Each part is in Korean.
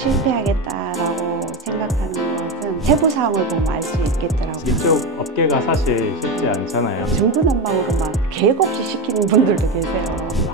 실패하겠다라고 생각하는 것은 세부 사항을 보면 알 수 있겠더라고요. 이쪽 업계가 사실 쉽지 않잖아요. 중구난방으로 막 계획 없이 시키는 분들도 계세요.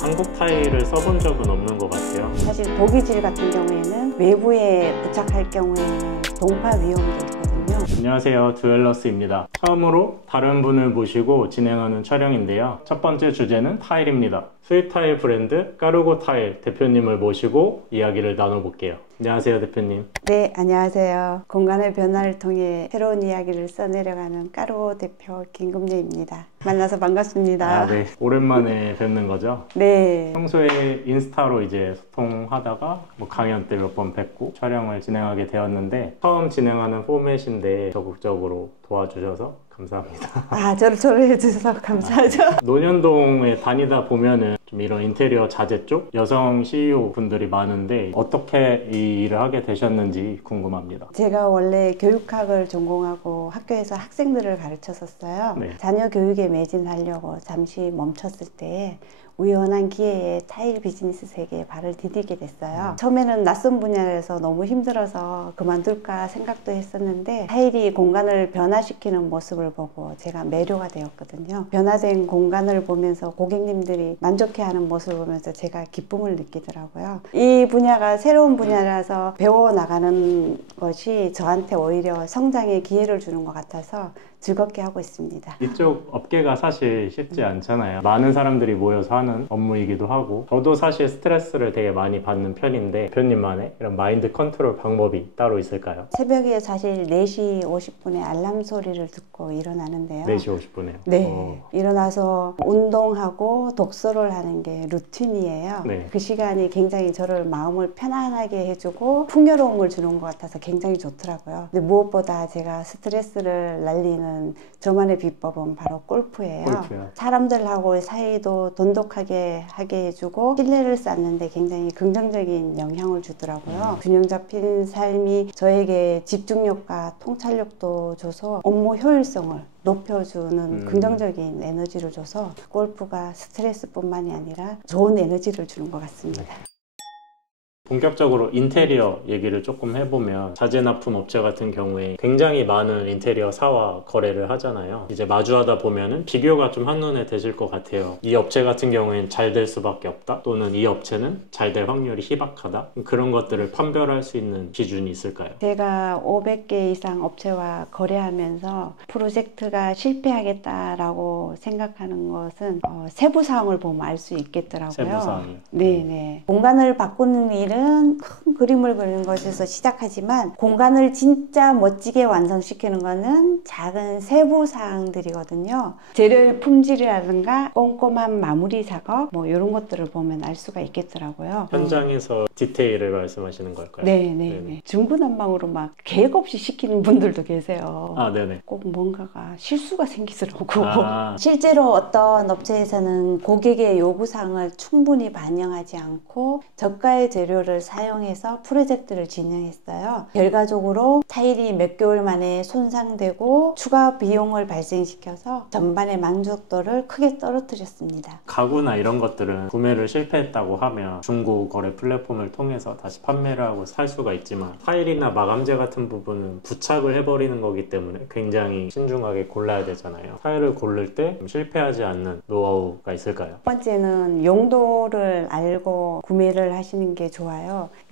한국 타일을 써본 적은 없는 것 같아요. 사실 도기질 같은 경우에는 외부에 부착할 경우에는 동파 위험도 있거든요. 안녕하세요, 듀얼러스입니다. 처음으로 다른 분을 모시고 진행하는 촬영인데요. 첫 번째 주제는 타일입니다. 수입 타일 브랜드 까르고 타일 대표님을 모시고 이야기를 나눠볼게요. 안녕하세요, 대표님. 네, 안녕하세요. 공간의 변화를 통해 새로운 이야기를 써내려가는 까르고 대표 김금예입니다. 만나서 반갑습니다. 네. 오랜만에 뵙는 거죠? 네. 평소에 인스타로 이제 소통하다가 강연 때 몇 번 뵙고 촬영을 진행하게 되었는데 처음 진행하는 포맷인데 적극적으로 도와주셔서 감사합니다. 저를 해주셔서 감사하죠. 논현동에 다니다 보면은 좀 이런 인테리어 자재 쪽 여성 CEO 분들이 많은데 어떻게 이 일을 하게 되셨는지 궁금합니다. 제가 원래 교육학을 전공하고 학교에서 학생들을 가르쳤었어요. 네. 자녀 교육에 매진하려고 잠시 멈췄을 때 우연한 기회에 타일 비즈니스 세계에 발을 디디게 됐어요. 처음에는 낯선 분야에서 너무 힘들어서 그만둘까 생각도 했었는데 타일이 공간을 변화시키는 모습을 보고 제가 매료가 되었거든요. 변화된 공간을 보면서 고객님들이 만족해하는 모습을 보면서 제가 기쁨을 느끼더라고요. 이 분야가 새로운 분야라서 배워나가는 것이 저한테 오히려 성장의 기회를 주는 것 같아서 즐겁게 하고 있습니다. 이쪽 업계가 사실 쉽지 않잖아요. 많은 사람들이 모여서 하는 업무이기도 하고 저도 사실 스트레스를 되게 많이 받는 편인데 대표님만의 이런 마인드 컨트롤 방법이 따로 있을까요? 새벽에 사실 4시 50분에 알람 소리를 듣고 일어나는데요. 4시 50분에요? 네. 일어나서 운동하고 독서를 하는 게 루틴이에요. 네. 그 시간이 굉장히 저를 마음을 편안하게 해주고 풍요로움을 주는 것 같아서 굉장히 좋더라고요. 근데 무엇보다 제가 스트레스를 날리는 저만의 비법은 바로 골프예요. 사람들하고의 사이도 돈독하게 하게 해주고 신뢰를 쌓는데 굉장히 긍정적인 영향을 주더라고요. 균형 잡힌 삶이 저에게 집중력과 통찰력도 줘서 업무 효율성을 높여주는 긍정적인 에너지를 줘서 골프가 스트레스뿐만이 아니라 좋은 에너지를 주는 것 같습니다. 본격적으로 인테리어 얘기를 조금 해보면 자재 납품 업체 같은 경우에 굉장히 많은 인테리어 사와 거래를 하잖아요. 이제 마주하다 보면은 비교가 좀 한눈에 되실 것 같아요. 이 업체 같은 경우에는 잘 될 수밖에 없다, 또는 이 업체는 잘 될 확률이 희박하다, 그런 것들을 판별할 수 있는 기준이 있을까요? 제가 500개 이상 업체와 거래하면서 프로젝트가 실패하겠다라고 생각하는 것은 세부 사항을 보면 알 수 있겠더라고요. 세부 사항이요? 네네. 공간을 바꾸는 일은 큰 그림을 그리는 것에서 시작하지만 공간을 진짜 멋지게 완성시키는 것은 작은 세부 사항들이거든요. 재료의 품질이라든가 꼼꼼한 마무리 작업 이런 것들을 보면 알 수가 있겠더라고요. 현장에서 디테일을 말씀하시는 걸까요? 네네. 중구난방으로 막 계획 없이 시키는 분들도 계세요. 네네. 꼭 뭔가가 실수가 생기더라고. 실제로 어떤 업체에서는 고객의 요구사항을 충분히 반영하지 않고 저가의 재료를 사용해서 프로젝트를 진행했어요. 결과적으로 타일이 몇 개월 만에 손상되고 추가 비용을 발생시켜서 전반의 만족도를 크게 떨어뜨렸습니다. 가구나 이런 것들은 구매를 실패했다고 하면 중고 거래 플랫폼을 통해서 다시 판매를 하고 살 수가 있지만 타일이나 마감재 같은 부분은 부착을 해버리는 거기 때문에 굉장히 신중하게 골라야 되잖아요. 타일을 고를 때 실패하지 않는 노하우가 있을까요? 첫 번째는 용도를 알고 구매를 하시는 게 좋아요.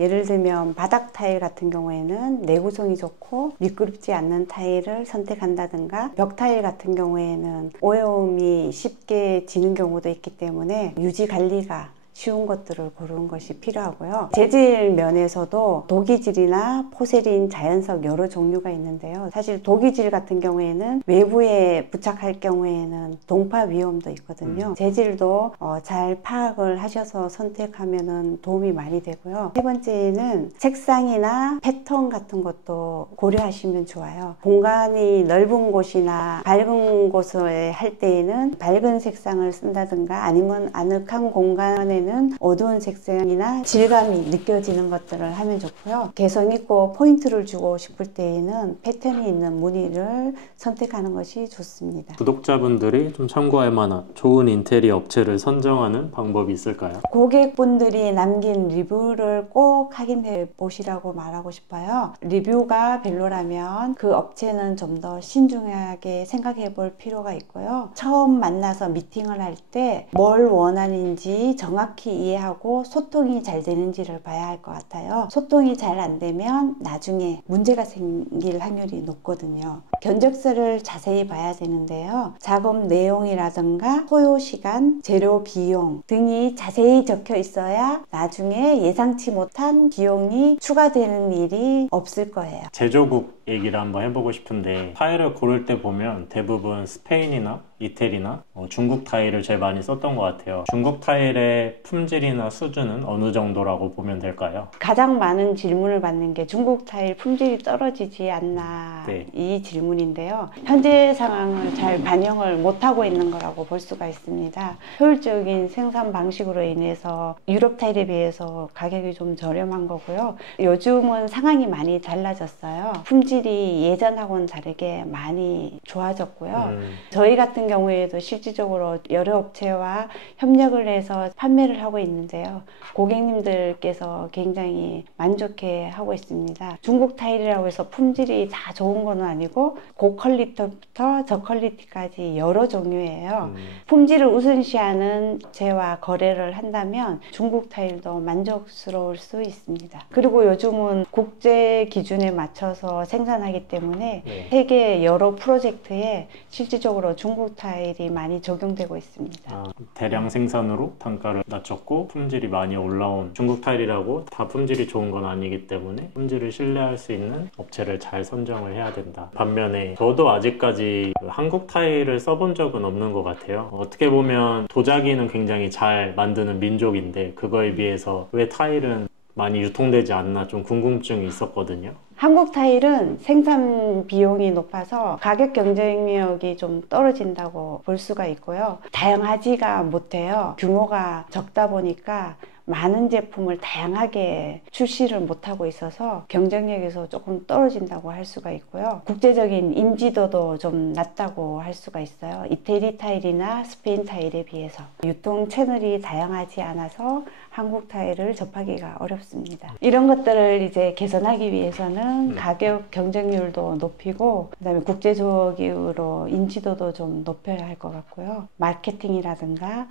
예를 들면 바닥 타일 같은 경우에는 내구성이 좋고 미끄럽지 않는 타일을 선택한다든가 벽 타일 같은 경우에는 오염이 쉽게 지는 경우도 있기 때문에 유지 관리가 쉬운 것들을 고르는 것이 필요하고요. 재질 면에서도 도기질이나 포세린, 자연석 여러 종류가 있는데요. 사실 도기질 같은 경우에는 외부에 부착할 경우에는 동파 위험도 있거든요. 재질도 잘 파악을 하셔서 선택하면 도움이 많이 되고요. 세 번째는 색상이나 패턴 같은 것도 고려하시면 좋아요. 공간이 넓은 곳이나 밝은 곳에 할 때에는 밝은 색상을 쓴다든가 아니면 아늑한 공간에 경우에는 어두운 색상이나 질감이 느껴지는 것들을 하면 좋고요. 개성 있고 포인트를 주고 싶을 때에는 패턴이 있는 무늬를 선택하는 것이 좋습니다. 구독자분들이 좀 참고할 만한 좋은 인테리어 업체를 선정하는 방법이 있을까요? 고객분들이 남긴 리뷰를 꼭 확인해 보시라고 말하고 싶어요. 리뷰가 별로라면 그 업체는 좀 더 신중하게 생각해 볼 필요가 있고요. 처음 만나서 미팅을 할 때 뭘 원하는지 정확히 이해하고 소통이 잘 되는지를 봐야 할 것 같아요. 소통이 잘 안 되면 나중에 문제가 생길 확률이 높거든요. 견적서를 자세히 봐야 되는데요. 작업 내용이라든가 소요 시간, 재료 비용 등이 자세히 적혀 있어야 나중에 예상치 못한 비용이 추가되는 일이 없을 거예요. 제조국 얘기를 한번 해보고 싶은데 타일을 고를 때 보면 대부분 스페인이나 이태리나 중국 타일을 제일 많이 썼던 것 같아요. 중국 타일의 품질이나 수준은 어느 정도라고 보면 될까요? 가장 많은 질문을 받는 게 중국 타일 품질이 떨어지지 않나 네. 이 질문인데요. 현재 상황을 잘 반영을 못하고 있는 거라고 볼 수가 있습니다. 효율적인 생산 방식으로 인해서 유럽 타일에 비해서 가격이 좀 저렴한 거고요. 요즘은 상황이 많이 달라졌어요. 품질이 예전하고는 다르게 많이 좋아졌고요. 저희 같은 경우에도 실질적으로 여러 업체와 협력을 해서 판매를 하고 있는데요. 고객님들께서 굉장히 만족해 하고 있습니다. 중국 타일이라고 해서 품질이 다 좋은 건 아니고 고퀄리티부터 저퀄리티까지 여러 종류예요. 품질을 우선시하는 업체와 거래를 한다면 중국 타일도 만족스러울 수 있습니다. 그리고 요즘은 국제 기준에 맞춰서 생산하기 때문에 네. 세계 여러 프로젝트에 실질적으로 중국 타일이 많이 적용되고 있습니다. 대량 생산으로 단가를 낮췄고 품질이 많이 올라온 중국 타일이라고 다 품질이 좋은 건 아니기 때문에 품질을 신뢰할 수 있는 업체를 잘 선정을 해야 된다. 반면에 저도 아직까지 한국 타일을 써본 적은 없는 것 같아요. 어떻게 보면 도자기는 굉장히 잘 만드는 민족인데 그거에 비해서 왜 타일은 많이 유통되지 않나 좀 궁금증이 있었거든요. 한국 타일은 생산 비용이 높아서 가격 경쟁력이 좀 떨어진다고 볼 수가 있고요. 다양하지가 못해요. 규모가 적다 보니까 많은 제품을 다양하게 출시를 못하고 있어서 경쟁력에서 조금 떨어진다고 할 수가 있고요. 국제적인 인지도도 좀 낮다고 할 수가 있어요. 이태리 타일이나 스페인 타일에 비해서 유통 채널이 다양하지 않아서 한국 타일을 접하기가 어렵습니다. 이런 것들을 이제 개선하기 위해서는 가격 경쟁률도 높이고 그다음에 국제적으로 인지도도 좀 높여야 할 것 같고요. 마케팅이라든가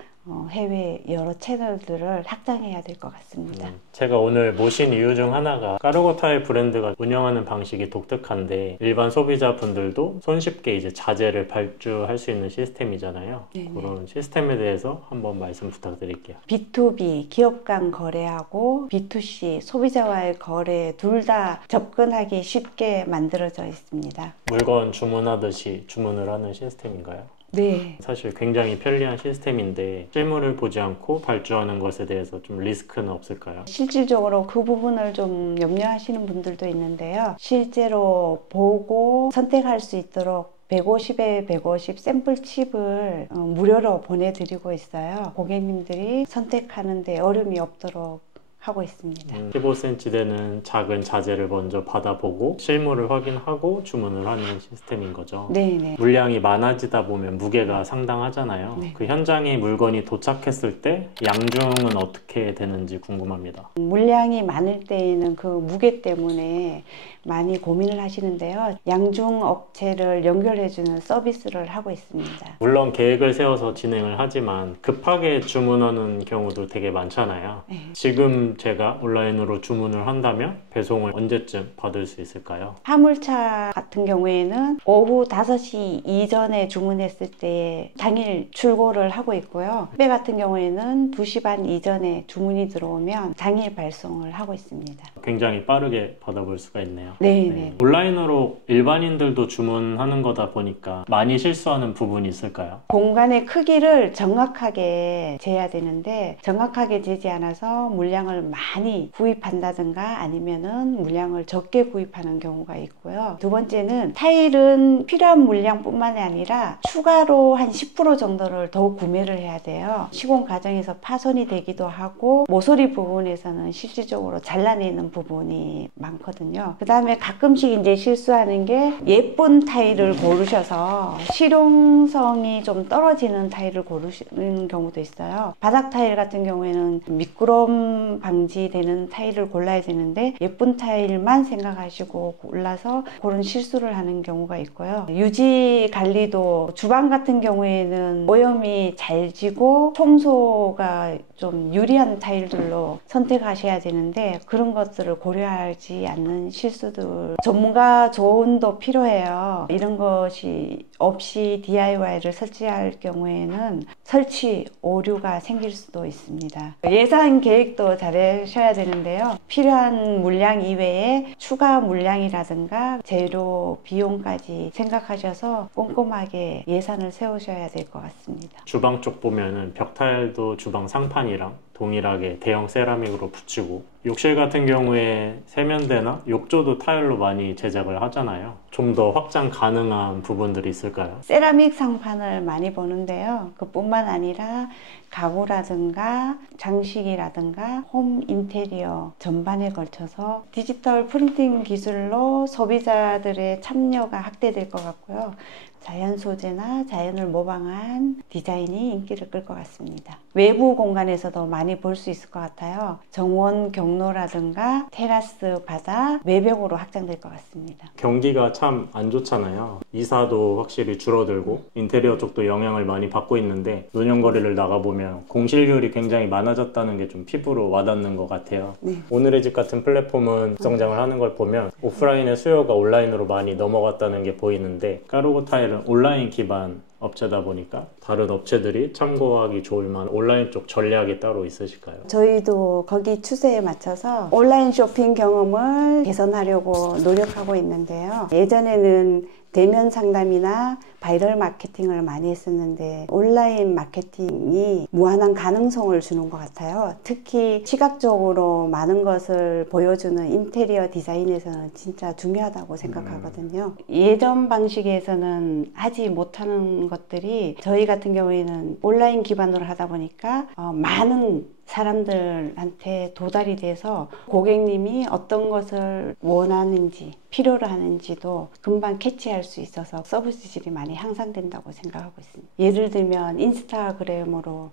해외 여러 채널들을 확장해야 될 것 같습니다. 제가 오늘 모신 이유 중 하나가 까르고 타일 브랜드가 운영하는 방식이 독특한데 일반 소비자분들도 손쉽게 이제 자재를 발주할 수 있는 시스템이잖아요. 네네. 그런 시스템에 대해서 한번 말씀 부탁드릴게요. B2B 기업 간 거래하고 B2C 소비자와의 거래 둘 다 접근하기 쉽게 만들어져 있습니다. 물건 주문하듯이 주문을 하는 시스템인가요? 네. 사실 굉장히 편리한 시스템인데 실물을 보지 않고 발주하는 것에 대해서 좀 리스크는 없을까요? 실질적으로 그 부분을 좀 염려하시는 분들도 있는데요. 실제로 보고 선택할 수 있도록 150에 150 샘플 칩을 무료로 보내드리고 있어요. 고객님들이 선택하는데 어려움이 없도록 하고 있습니다. 15cm 되는 작은 자재를 먼저 받아보고 실물을 확인하고 주문을 하는 시스템인 거죠. 네네. 물량이 많아지다 보면 무게가 상당하잖아요. 네. 그 현장에 물건이 도착했을 때 양중은 어떻게 되는지 궁금합니다. 물량이 많을 때에는 그 무게 때문에 많이 고민을 하시는데요. 양중 업체를 연결해주는 서비스를 하고 있습니다. 물론 계획을 세워서 진행을 하지만 급하게 주문하는 경우도 되게 많잖아요. 네. 지금 제가 온라인으로 주문을 한다면 배송을 언제쯤 받을 수 있을까요? 화물차 같은 경우에는 오후 5시 이전에 주문했을 때 당일 출고를 하고 있고요. 택배 같은 경우에는 2시 반 이전에 주문이 들어오면 당일 발송을 하고 있습니다. 굉장히 빠르게 받아볼 수가 있네요. 네네. 온라인으로 일반인들도 주문하는 거다 보니까 많이 실수하는 부분이 있을까요? 공간의 크기를 정확하게 재야 되는데 정확하게 재지 않아서 물량을 타일을 많이 구입한다든가 아니면은 물량을 적게 구입하는 경우가 있고요. 두 번째는 타일은 필요한 물량뿐만이 아니라 추가로 한 10% 정도를 더 구매를 해야 돼요. 시공 과정에서 파손이 되기도 하고 모서리 부분에서는 실질적으로 잘라내는 부분이 많거든요. 그 다음에 가끔씩 이제 실수하는 게 예쁜 타일을 고르셔서 실용성이 좀 떨어지는 타일을 고르시는 경우도 있어요. 바닥 타일 같은 경우에는 미끄럼 방지되는 타일을 골라야 되는데 예쁜 타일만 생각하시고 골라서 그런 실수를 하는 경우가 있고요. 유지 관리도 주방 같은 경우에는 오염이 잘 지고 청소가 좀 유리한 타일들로 선택하셔야 되는데 그런 것들을 고려하지 않는 실수들, 전문가 조언도 필요해요. 이런 것이 없이 DIY를 설치할 경우에는 설치 오류가 생길 수도 있습니다. 예산 계획도 잘 하셔야 되는데요. 필요한 물량 이외에 추가 물량이라든가 재료 비용까지 생각하셔서 꼼꼼하게 예산을 세우셔야 될 것 같습니다. 주방 쪽 보면은 벽 타일도 주방 상판이랑 동일하게 대형 세라믹으로 붙이고, 욕실 같은 경우에 세면대나 욕조도 타일로 많이 제작을 하잖아요. 좀 더 확장 가능한 부분들이 있을까요? 세라믹 상판을 많이 보는데요. 그뿐만 아니라 가구라든가 장식이라든가 홈 인테리어 전반에 걸쳐서 디지털 프린팅 기술로 소비자들의 참여가 확대될 것 같고요. 자연 소재나 자연을 모방한 디자인이 인기를 끌 것 같습니다. 외부 공간에서도 많이 볼 수 있을 것 같아요. 정원 경로라든가 테라스 바닥, 외벽으로 확장될 것 같습니다. 경기가 참 안 좋잖아요. 이사도 확실히 줄어들고 인테리어 쪽도 영향을 많이 받고 있는데, 노년거리를 나가보면 공실률이 굉장히 많아졌다는 게 좀 피부로 와닿는 것 같아요. 네. 오늘의 집 같은 플랫폼은 성장을 하는 걸 보면 오프라인의 수요가 온라인으로 많이 넘어갔다는 게 보이는데, 까르고 타일은 온라인 기반 업체다 보니까 다른 업체들이 참고하기 좋을 만한 온라인 쪽 전략이 따로 있으실까요? 저희도 거기 추세에 맞춰서 온라인 쇼핑 경험을 개선하려고 노력하고 있는데요. 예전에는 대면 상담이나 바이럴 마케팅을 많이 했었는데 온라인 마케팅이 무한한 가능성을 주는 것 같아요. 특히 시각적으로 많은 것을 보여주는 인테리어 디자인에서는 진짜 중요하다고 생각하거든요. 예전 방식에서는 하지 못하는 것들이 저희 같은 경우에는 온라인 기반으로 하다 보니까 많은 사람들한테 도달이 돼서 고객님이 어떤 것을 원하는지 필요로 하는지도 금방 캐치할 수 있어서 서비스 질이 많이 향상된다고 생각하고 있습니다. 예를 들면 인스타그램으로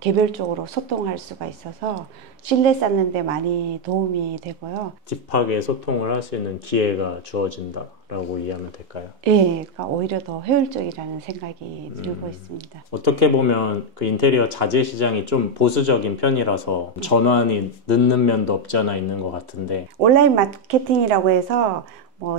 개별적으로 소통할 수가 있어서 신뢰 쌓는 데 많이 도움이 되고요. 딥하게 소통을 할 수 있는 기회가 주어진다 라고 이해하면 될까요? 예, 그러니까 오히려 더 효율적이라는 생각이 들고 있습니다. 어떻게 보면 그 인테리어 자재 시장이 좀 보수적인 편이라서 전환이 늦는 면도 없지 않아 있는 것 같은데, 온라인 마케팅이라고 해서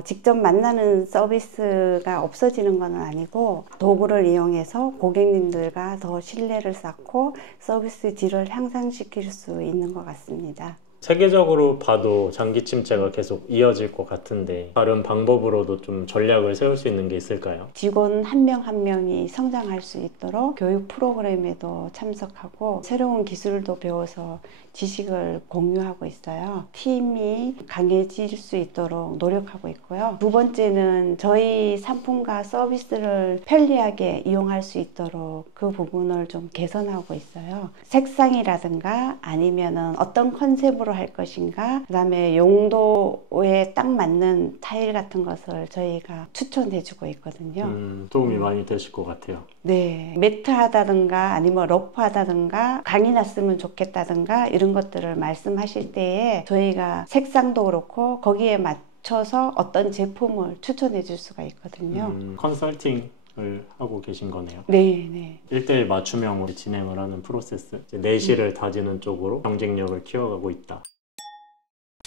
직접 만나는 서비스가 없어지는 건 아니고 도구를 이용해서 고객님들과 더 신뢰를 쌓고 서비스 질을 향상시킬 수 있는 것 같습니다. 세계적으로 봐도 장기 침체가 계속 이어질 것 같은데 다른 방법으로도 좀 전략을 세울 수 있는 게 있을까요? 직원 한 명 한 명이 성장할 수 있도록 교육 프로그램에도 참석하고 새로운 기술도 배워서 지식을 공유하고 있어요. 팀이 강해질 수 있도록 노력하고 있고요. 두 번째는 저희 상품과 서비스를 편리하게 이용할 수 있도록 그 부분을 좀 개선하고 있어요. 색상이라든가 아니면은 어떤 컨셉으로 할 것인가, 그 다음에 용도에 딱 맞는 타일 같은 것을 저희가 추천해주고 있거든요. 도움이 많이 되실 것 같아요. 네, 매트하다든가 아니면 러프하다든가 강이 났으면 좋겠다든가 이런 것들을 말씀하실 때에 저희가 색상도 그렇고 거기에 맞춰서 어떤 제품을 추천해 줄 수가 있거든요. 컨설팅을 하고 계신 거네요. 네, 네. 1대1 맞춤형으로 진행을 하는 프로세스, 내실을 다지는 쪽으로 경쟁력을 키워가고 있다.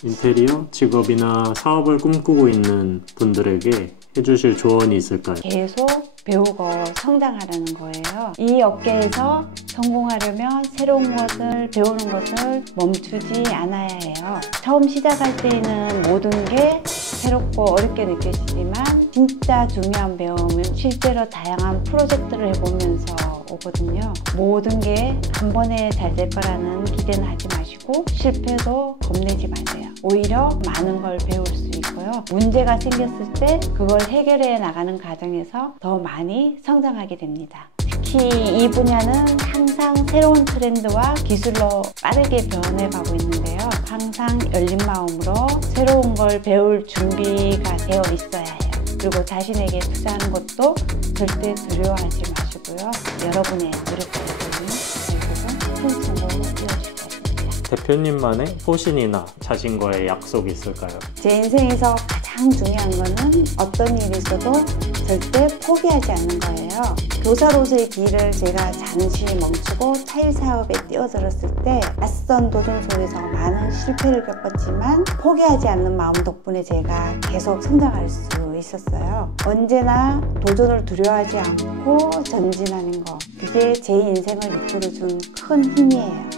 인테리어 직업이나 사업을 꿈꾸고 있는 분들에게 해주실 조언이 있을까요? 계속 배우고 성장하라는 거예요. 이 업계에서 성공하려면 새로운 것을 배우는 것을 멈추지 않아야 해요. 처음 시작할 때는 모든 게 새롭고 어렵게 느껴지지만 진짜 중요한 배움은 실제로 다양한 프로젝트를 해보면서 오거든요. 모든 게 한 번에 잘 될 거라는 기대는 하지 마시고 실패도 겁내지 마세요. 오히려 많은 걸 배울 수 있고요. 문제가 생겼을 때 그걸 해결해 나가는 과정에서 더 많이 성장하게 됩니다. 특히 이 분야는 항상 새로운 트렌드와 기술로 빠르게 변해가고 있는데요. 항상 열린 마음으로 새로운 걸 배울 준비가 되어 있어야 해요. 그리고 자신에게 투자하는 것도 절대 두려워하지 마시고요. 여러분의 노력과 결국은 큰 성공을 이루실 것입니다. 대표님만의 소신이나 자신과의 약속이 있을까요? 제 인생에서 가장 중요한 거는 어떤 일이 있어도 절대 포기하지 않는 거예요. 교사로서의 길을 제가 잠시 멈추고 타일 사업에 뛰어들었을 때 낯선 도전 속에서 많은 실패를 겪었지만 포기하지 않는 마음 덕분에 제가 계속 성장할 수 있었어요. 언제나 도전을 두려워하지 않고 전진하는 거, 그게 제 인생을 이끌어준 큰 힘이에요.